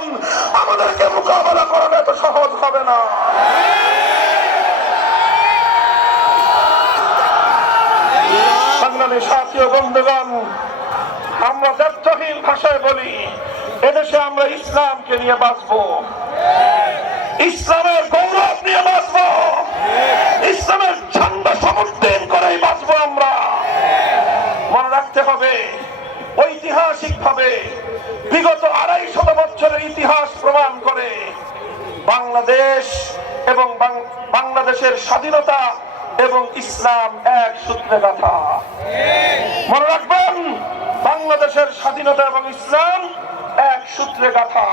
দুশ্মন আমাদেরকে মোকাবেলা করানো এত সহজ হবে না। বাঙালি সাথী ও বন্ধুগণ, আমরা দ্ব্যর্থহীন ভাষায় বলি, এদেশে আমরা ইসলামকে নিয়ে বাঁচবো, ইসলামের গৌরব নিয়ে বাঁচবো, ইসলামের ঝান্ডা সমর্থন করেই বাঁচবো আমরা। মনে রাখতে হবে, ঐতিহাসিক ভাবে বিগত 250 বছরের ইতিহাস প্রমাণ করে বাংলাদেশ এবং বাংলাদেশের স্বাধীনতা এবং ইসলাম এক সূত্রে গাঁথা। মনে রাখবেন, বাংলাদেশের স্বাধীনতা এবং ইসলাম এক সূত্রে গাঁথা।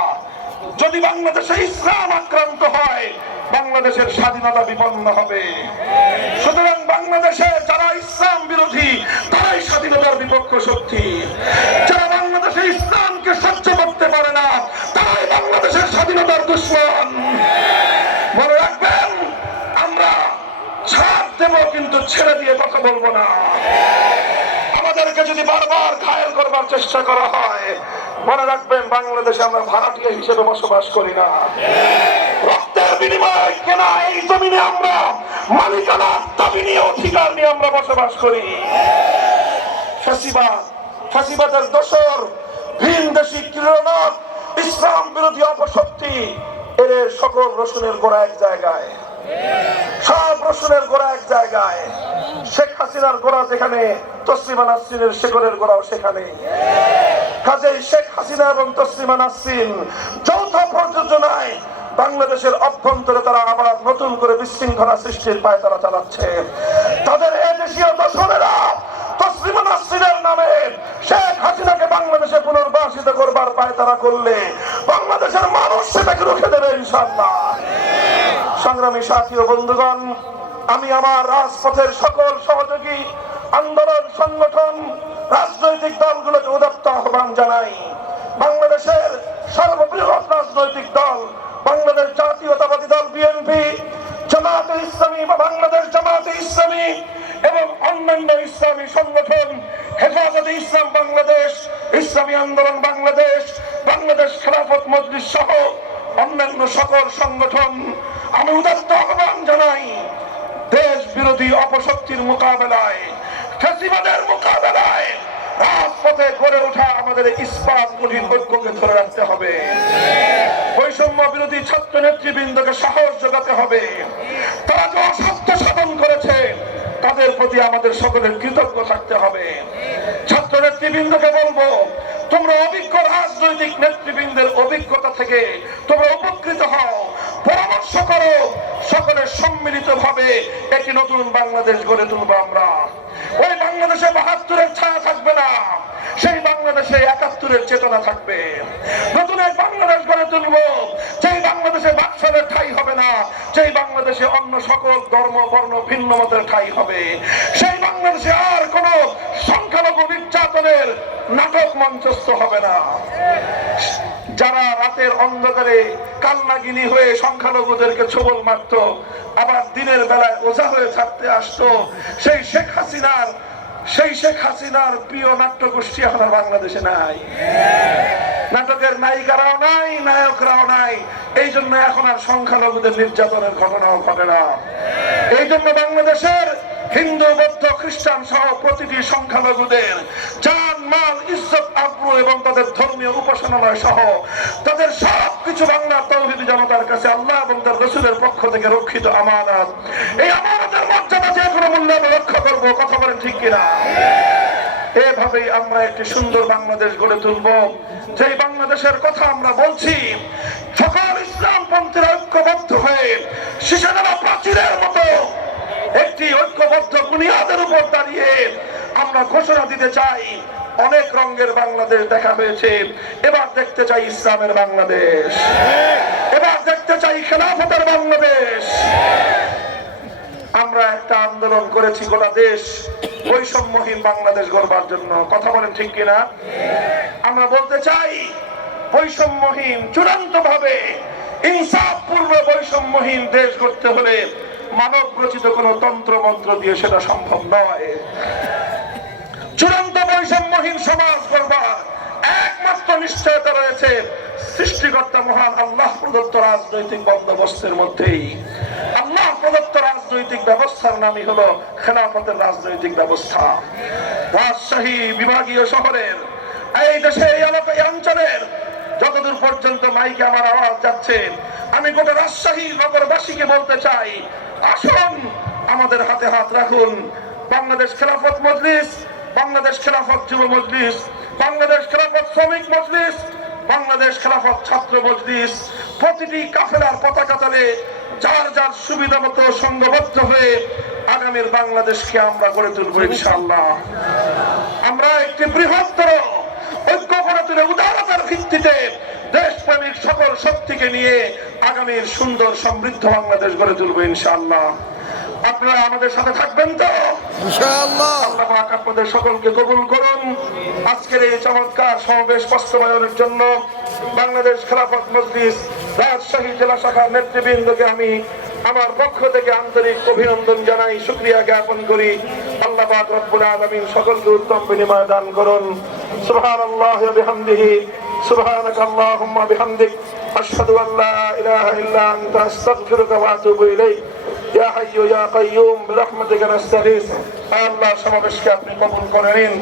যদি বাংলাদেশে ইসলাম আক্রান্ত হয়, বাংলাদেশের স্বাধীনতা বিপন্ন হবে। সুতরাং বাংলাদেশে যারা ইসলাম বিরোধী তারাই স্বাধীনতার বিপক্ষ শক্তি। যারা বাংলাদেশে ইসলামকে সহ্য করতে পারে না তারাই বাংলাদেশের স্বাধীনতার দুশ্মন। মনে রাখবেন, আমরা ছাড় দেব কিন্তু ছেড়ে দিয়ে কথা বলবো না। আমাদেরকে যদি বারবার ঘায়েল করবার চেষ্টা করা হয়, মনে রাখবেন বাংলাদেশে আমরা ভাড়াটিয়া হিসেবে বসবাস করি না। রক্তের বিনিময় কেনা এই জমিনে আমরা মালিকানার দাবি নিয়ে, অধিকার নিয়ে আমরা বসবাস করি। ফাঁসিবাদের দোসর, ভিন দেশি কিরণত, ইসলাম বিরোধী অপশক্তি, এর সকল রসুনের গোড়া এক জায়গায়, সব রসুনের গোড়া এক জায়গায়। শেখ হাসিনার গোড়া যেখানে, তসলিমা নাসরিনের শেকরের গোড়াও সেখানে। কাজেই শেখ হাসিনা এবং তসলিমা নাসরিন যৌথ প্রযোজনায় বাংলাদেশের অভ্যন্তরে তারা আবার নতুন করে বিশৃঙ্খলা সৃষ্টির পায় তারা চালাচ্ছে। তাদের এদেশীয় দোসরেরা তসলিমা নাসরিনের নামে শেখ হাসিনাকে বাংলাদেশে পুনর্বাসিত করবার পায় তারা করলে বাংলাদেশের মানুষ সেটাকে রুখে দেবে ইনশাআল্লাহ। সংগ্রামী সাথী ও বন্ধুগণ, আমি আমার রাজপথের সকল সহযোগী আন্দোলন সংগঠন, রাজনৈতিক দলগুলোকে উদাত্ত আহ্বান জানাই। বাংলাদেশের সর্ববৃহৎ রাজনৈতিক দল বাংলাদেশ জাতীয়তাবাদী দল বিএনপি, জামায়াতে ইসলামী বা বাংলাদেশ জামায়াতে ইসলামী এবং অন্যান্য ইসলামী সংগঠন, হেফাজতে ইসলাম বাংলাদেশ, ইসলামী আন্দোলন বাংলাদেশ, বাংলাদেশ খেলাফত মজলিস সহ অন্যান্য সকল সংগঠন, আমি উদাত্ত আহ্বান জানাই, দেশ বিরোধী অপশক্তির মোকাবেলায়, ফ্যাসিবাদের মোকাবেলায় রাজপথে গড়ে ওঠা আমাদের ইস্পাত কঠিন ঐক্যকে ধরে রাখতে হবে। বৈষম্য বিরোধী ছাত্র নেতৃবৃন্দকে সাহস যোগাতে হবে। তারা যে অসত্য সাধন করেছে তাদের প্রতি আমাদের সকলের কৃতজ্ঞ থাকতে হবে। ছাত্র নেতৃবৃন্দকে বলবো, তোমরা অভিজ্ঞ রাজনৈতিক নেতৃবৃন্দের অভিজ্ঞতা থেকে তোমরা উপকৃত হও, পরামর্শ করো, সকলে সম্মিলিত ভাবে একটি নতুন বাংলাদেশ গড়ে তুলবো আমরা। ওই বাংলাদেশে ৭২-এর ছায়া থাকবে না, সেই বাংলাদেশে ৭১-এর চেতনা থাকবে। নতুন এক বাংলাদেশ গড়ে তুলবো, সেই বাংলাদেশে বাকশালের ঠাঁই হবে না, সেই বাংলাদেশে অন্য সকল ধর্ম বর্ণ ভিন্ন মতের ঠাঁই হবে। সেই বাংলাদেশে আর কোন সংখ্যালঘু নির্যাতনের নাটক মঞ্চস্থ হবে না। যারা রাতের অন্ধকারে কালনাগিনী হয়ে সংখ্যালঘুদেরকে ছোবল মারত, আবার দিনের বেলায় ওঝা হয়ে থাকতে আসতো, সেই শেখ হাসিনার প্রিয় নাট্য গোষ্ঠী এখন আর বাংলাদেশে নাই। নাটকের নায়িকারাও নাই, নায়করাও নাই। এই জন্য এখন আর সংখ্যালঘুদের নির্যাতনের ঘটনাও ঘটে না। এই জন্য বাংলাদেশের হিন্দু, বৌদ্ধ, খ্রিস্টান সহ প্রতিটি সংখ্যালঘুদের জান, মাল, ইজ্জত, আব্রু এবং তাদের ধর্মীয় উপাসনালয় সহ তাদের সবকিছু বাংলার তৌহিদি জনতার কাছে আল্লাহ এবং তার রাসূলের পক্ষ থেকে রক্ষিত আমানত। এই আমানতের মর্যাদা যে কোনো মূল্যে আমরা রক্ষা করবো। কথা বলেন ঠিক কিনা? এভাবেই আমরা একটি সুন্দর বাংলাদেশ গড়ে তুলব, যেই বাংলাদেশের কথা আমরা বলছি সকল ইসলামপন্থীরা ঐক্যবদ্ধ হয়ে শিশাডালা প্রাচীরের মতো একটি ঐক্যবদ্ধ বুনিয়াদের উপর দাঁড়িয়ে আমরা ঘোষণা দিতে চাই, অনেক রঙের বাংলাদেশ দেখা হয়েছে, এবার দেখতে চাই ইসলামের বাংলাদেশ, এবার দেখতে চাই খেলাফতের বাংলাদেশ। আমরা একটা আন্দোলন করেছি গোটা দেশ বৈষম্যহীন বাংলাদেশ গড়বার জন্য। কথা বলেন ঠিক কিনা? আমরা বলতে চাই, বৈষম্যহীন, চূড়ান্ত ভাবে ইনসাফপূর্ণ বৈষম্যহীন দেশ গড়তে হলে মানব রচিত কোন তন্ত্র মন্ত্র দিয়ে সেটা সম্ভব নয়। চূড়ান্ত বৈষম্যহীন সমাজ গড়বার একমাত্র নিশ্চয়তা রয়েছে সৃষ্টিকর্তা মহান আল্লাহ প্রদত্ত রাজনৈতিক বন্দোবস্তের মধ্যেই আল্লাহ প্রদত্ত রাজনৈতিক ব্যবস্থার নামই হলো খেলাফতের রাজনৈতিক ব্যবস্থা। রাজশাহী বিভাগীয় শহরের এই দেশে এই এলাকায় অঞ্চলের যতদূর পর্যন্ত মাইকে আমার আওয়াজ যাচ্ছে, আমি গোটা রাজশাহী নগরবাসীকে বলতে চাই, আসুন আমাদের হাতে হাত রাখুন। বাংলাদেশ খেলাফত মজলিস, বাংলাদেশ খেলাফত যুব মজলিস, বাংলাদেশ খেলাফত শ্রমিক মজলিস, বাংলাদেশ খেলাফত ছাত্র মজলিস প্রতিটি কাফেলার পতাকা তলে যার যার সুবিধা মতো সংঘবদ্ধ হয়ে আগামীর বাংলাদেশকে আমরা গড়ে তুলবো ইনশাআল্লাহ। আমরা একটি বৃহত্তর ঐক্য গড়ে তুলে উদারতার ভিত্তিতে দেশপ্রেমিক সকল শক্তিকে নিয়ে আগামীর সুন্দর সমৃদ্ধ বাংলাদেশ গড়ে তুলবো ইনশাআল্লাহ। আপনারা আমাদের সাথে থাকবেন তো ইনশাআল্লাহ? আল্লাহ পাক আপনাদের সকলকে কবুল করুন। আজকের এই চমৎকার সমাবেশ বাস্তবায়নের জন্য বাংলাদেশ খেলাফত মজলিস রাজশাহী জেলা শাখার নেতৃবৃন্দকে আমি আমার পক্ষ থেকে আন্তরিক অভিনন্দন জানাই, শুকরিয়া জ্ঞাপন করি। আল্লাহ পাক রব্বুল আলামিন সকলকে উত্তম বিনিময় দান করুন। সুবহানাল্লাহি ওয়া বিহামদিহি, সুবহানাকা আল্লাহুম্মা বিহামদিক, আশহাদু আল লা ইলাহা ইল্লা আনতা, আস্তাগফিরুকা ওয়া আতুবু ইলাইক। ইয়া হাইয়্যু ইয়া কাইয়্যুম বিরহমাতিকা নাস্তাগীথ। আল্লাহ সমাবেশকে আপনি কবুল করে নিন।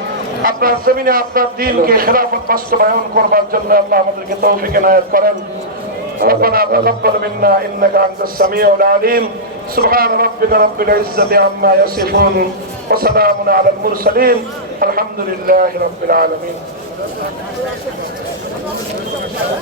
আপনার জমিনে আপনার দ্বীনকে খেলাফত বাস্তবায়ন করবার জন্য আল্লাহ আমাদেরকে তৌফিক এনায়েত করেন। ربنا تقبل منا انك انت السميع العليم. سبحان ربك رب العزة عما يصفون وسلام على المرسلين الحمد لله رب العالمين.